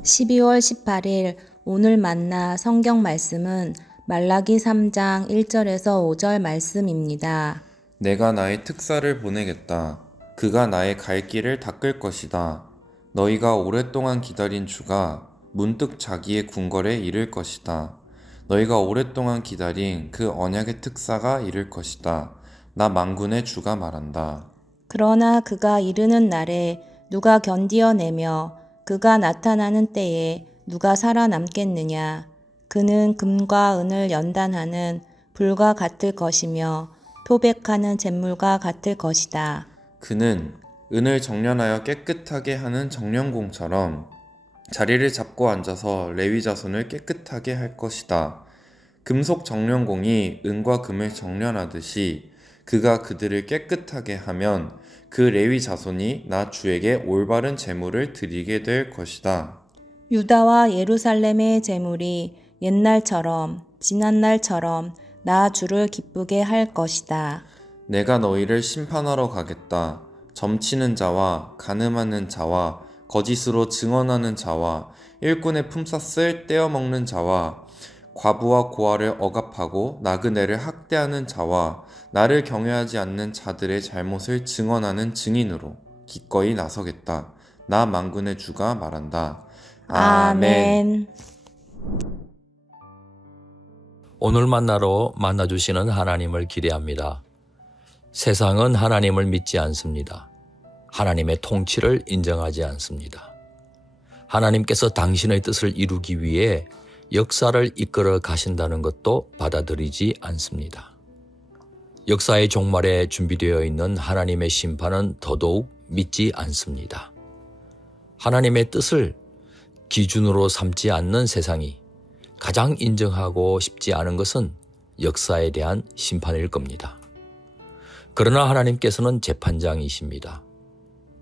12월 18일 오늘 만나 성경 말씀은 말라기 3장 1절에서 5절 말씀입니다. 내가 나의 특사를 보내겠다. 그가 나의 갈 길을 닦을 것이다. 너희가 오랫동안 기다린 주가 문득 자기의 궁궐에 이를 것이다. 너희가 오랫동안 기다린 그 언약의 특사가 이를 것이다. 나 만군의 주가 말한다. 그러나 그가 이르는 날에 누가 견디어내며 그가 나타나는 때에 누가 살아남겠느냐. 그는 금과 은을 연단하는 불과 같을 것이며 표백하는 잿물과 같을 것이다. 그는 은을 정련하여 깨끗하게 하는 정련공처럼 자리를 잡고 앉아서 레위 자손을 깨끗하게 할 것이다. 금속 정련공이 은과 금을 정련하듯이 그가 그들을 깨끗하게 하면 그 레위 자손이 나 주에게 올바른 제물을 드리게 될 것이다. 유다와 예루살렘의 제물이 옛날처럼 지난날처럼 나 주를 기쁘게 할 것이다. 내가 너희를 심판하러 가겠다. 점치는 자와 간음하는 자와 거짓으로 증언하는 자와 일꾼의 품삯을 떼어먹는 자와 과부와 고아를 억압하고 나그네를 학대하는 자와 나를 경외하지 않는 자들의 잘못을 증언하는 증인으로 기꺼이 나서겠다. 나 만군의 주가 말한다. 아멘. 오늘 만나러 만나주시는 하나님을 기대합니다. 세상은 하나님을 믿지 않습니다. 하나님의 통치를 인정하지 않습니다. 하나님께서 당신의 뜻을 이루기 위해 역사를 이끌어 가신다는 것도 받아들이지 않습니다. 역사의 종말에 준비되어 있는 하나님의 심판은 더더욱 믿지 않습니다. 하나님의 뜻을 기준으로 삼지 않는 세상이 가장 인정하고 싶지 않은 것은 역사에 대한 심판일 겁니다. 그러나 하나님께서는 재판장이십니다.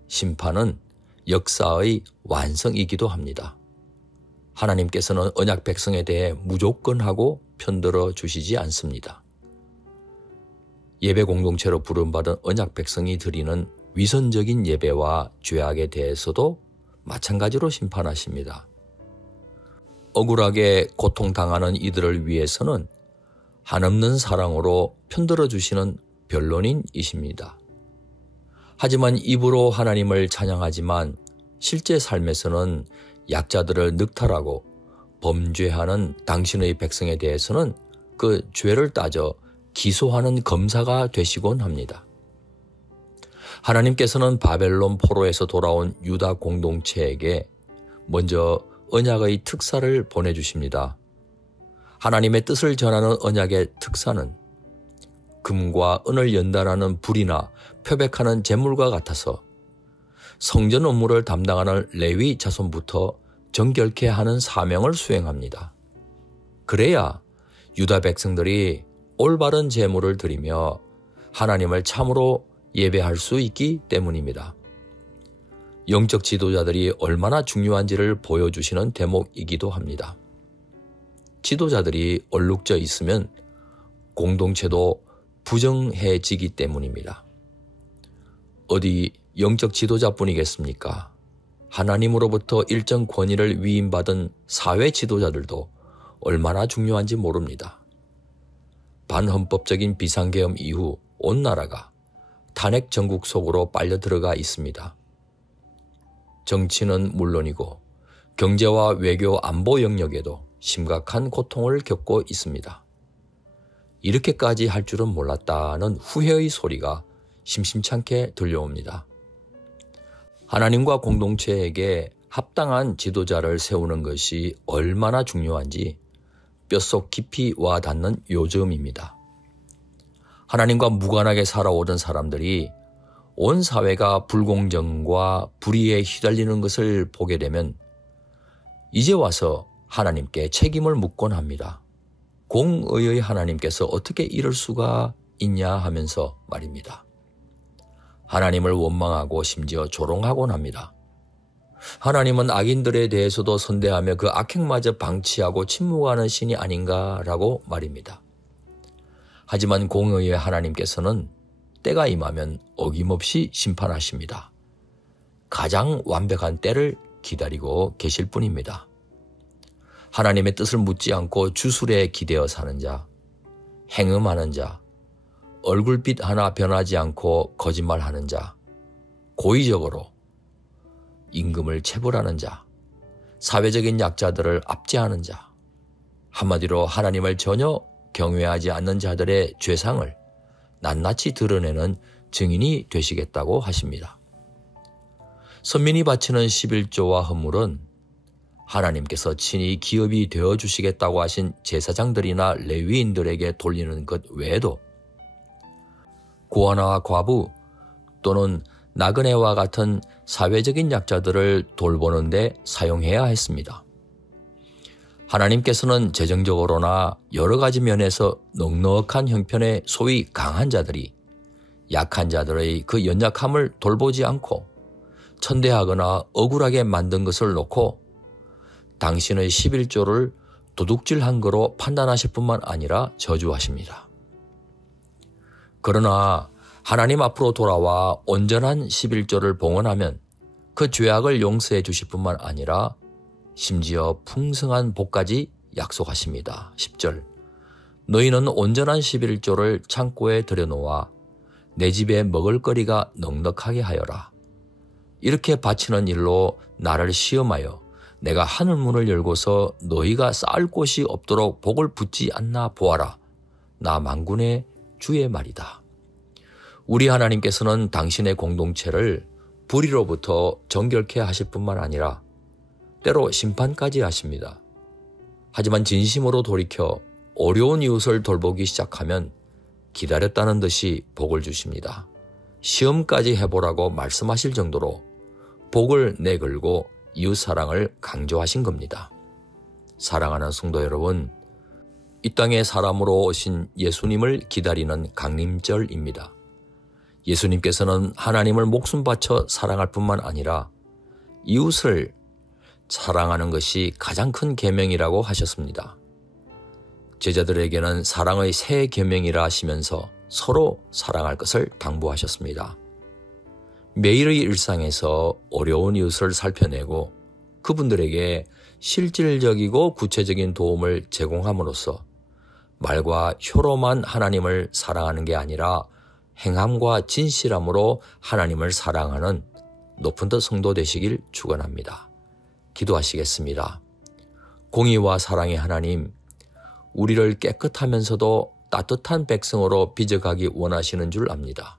심판은 역사의 완성이기도 합니다. 하나님께서는 언약 백성에 대해 무조건하고 편들어 주시지 않습니다. 예배 공동체로 부름받은 언약 백성이 드리는 위선적인 예배와 죄악에 대해서도 마찬가지로 심판하십니다. 억울하게 고통당하는 이들을 위해서는 한없는 사랑으로 편들어 주시는 변론인이십니다. 하지만 입으로 하나님을 찬양하지만 실제 삶에서는 약자들을 늑탈하고 범죄하는 당신의 백성에 대해서는 그 죄를 따져 기소하는 검사가 되시곤 합니다. 하나님께서는 바벨론 포로에서 돌아온 유다 공동체에게 먼저 언약의 특사를 보내주십니다. 하나님의 뜻을 전하는 언약의 특사는 금과 은을 연단하는 불이나 표백하는 잿물과 같아서 성전 업무를 담당하는 레위 자손부터 정결케 하는 사명을 수행합니다. 그래야 유다 백성들이 올바른 제물을 드리며 하나님을 참으로 예배할 수 있기 때문입니다. 영적 지도자들이 얼마나 중요한지를 보여주시는 대목이기도 합니다. 지도자들이 얼룩져 있으면 공동체도 부정해지기 때문입니다. 어디 영적 지도자뿐이겠습니까? 하나님으로부터 일정 권위를 위임받은 사회 지도자들도 얼마나 중요한지 모릅니다. 반헌법적인 비상계엄 이후 온 나라가 탄핵 정국 속으로 빨려 들어가 있습니다. 정치는 물론이고 경제와 외교 안보 영역에도 심각한 고통을 겪고 있습니다. 이렇게까지 할 줄은 몰랐다는 후회의 소리가 심심찮게 들려옵니다. 하나님과 공동체에게 합당한 지도자를 세우는 것이 얼마나 중요한지 뼛속 깊이 와닿는 요즘입니다. 하나님과 무관하게 살아오던 사람들이 온 사회가 불공정과 불의에 휘달리는 것을 보게 되면 이제 와서 하나님께 책임을 묻곤 합니다. 공의의 하나님께서 어떻게 이럴 수가 있냐 하면서 말입니다. 하나님을 원망하고 심지어 조롱하곤 합니다. 하나님은 악인들에 대해서도 선대하며 그 악행마저 방치하고 침묵하는 신이 아닌가라고 말입니다. 하지만 공의의 하나님께서는 때가 임하면 어김없이 심판하십니다. 가장 완벽한 때를 기다리고 계실 뿐입니다. 하나님의 뜻을 묻지 않고 주술에 기대어 사는 자, 행음하는 자, 얼굴빛 하나 변하지 않고 거짓말하는 자, 고의적으로 임금을 체불하는 자, 사회적인 약자들을 압제하는 자, 한마디로 하나님을 전혀 경외하지 않는 자들의 죄상을 낱낱이 드러내는 증인이 되시겠다고 하십니다. 선민이 바치는 11조와 헌물은 하나님께서 친히 기업이 되어주시겠다고 하신 제사장들이나 레위인들에게 돌리는 것 외에도 고아나 과부 또는 나그네와 같은 사회적인 약자들을 돌보는 데 사용해야 했습니다. 하나님께서는 재정적으로나 여러 가지 면에서 넉넉한 형편의 소위 강한 자들이 약한 자들의 그 연약함을 돌보지 않고 천대하거나 억울하게 만든 것을 놓고 당신의 11조를 도둑질한 거로 판단하실 뿐만 아니라 저주하십니다. 그러나 하나님 앞으로 돌아와 온전한 11조를 봉헌하면 그 죄악을 용서해 주실 뿐만 아니라 심지어 풍성한 복까지 약속하십니다. 10절 너희는 온전한 11조를 창고에 들여놓아 내 집에 먹을거리가 넉넉하게 하여라. 이렇게 바치는 일로 나를 시험하여 내가 하늘문을 열고서 너희가 쌓을 곳이 없도록 복을 붓지 않나 보아라. 나 만군의 주의 말이다. 우리 하나님께서는 당신의 공동체를 불의로부터 정결케 하실 뿐만 아니라 때로 심판까지 하십니다. 하지만 진심으로 돌이켜 어려운 이웃을 돌보기 시작하면 기다렸다는 듯이 복을 주십니다. 시험까지 해보라고 말씀하실 정도로 복을 내걸고 이웃 사랑을 강조하신 겁니다. 사랑하는 성도 여러분, 이 땅에 사람으로 오신 예수님을 기다리는 강림절입니다. 예수님께서는 하나님을 목숨 바쳐 사랑할 뿐만 아니라 이웃을 사랑하는 것이 가장 큰 계명이라고 하셨습니다. 제자들에게는 사랑의 새 계명이라 하시면서 서로 사랑할 것을 당부하셨습니다. 매일의 일상에서 어려운 이웃을 살펴내고 그분들에게 실질적이고 구체적인 도움을 제공함으로써 말과 혀로만 하나님을 사랑하는 게 아니라 행함과 진실함으로 하나님을 사랑하는 높은 뜻 성도 되시길 축원합니다. 기도하시겠습니다. 공의와 사랑의 하나님, 우리를 깨끗하면서도 따뜻한 백성으로 빚어가기 원하시는 줄 압니다.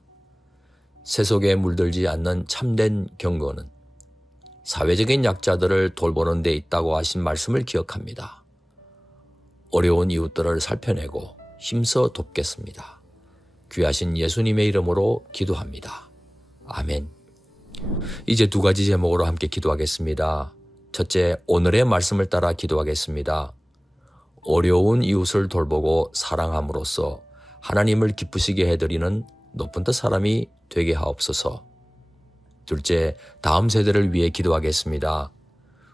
세속에 물들지 않는 참된 경건은 사회적인 약자들을 돌보는 데 있다고 하신 말씀을 기억합니다. 어려운 이웃들을 살펴내고 힘써 돕겠습니다. 귀하신 예수님의 이름으로 기도합니다. 아멘. 이제 두 가지 제목으로 함께 기도하겠습니다. 첫째, 오늘의 말씀을 따라 기도하겠습니다. 어려운 이웃을 돌보고 사랑함으로써 하나님을 기쁘시게 해드리는 높은 뜻 사람이 되게 하옵소서. 둘째, 다음 세대를 위해 기도하겠습니다.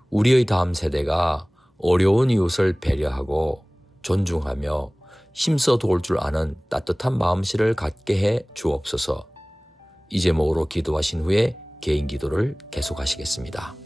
우리의 다음 세대가 어려운 이웃을 배려하고 존중하며 힘써 도울 줄 아는 따뜻한 마음씨를 갖게 해 주옵소서. 이 제목으로 기도하신 후에 개인 기도를 계속하시겠습니다.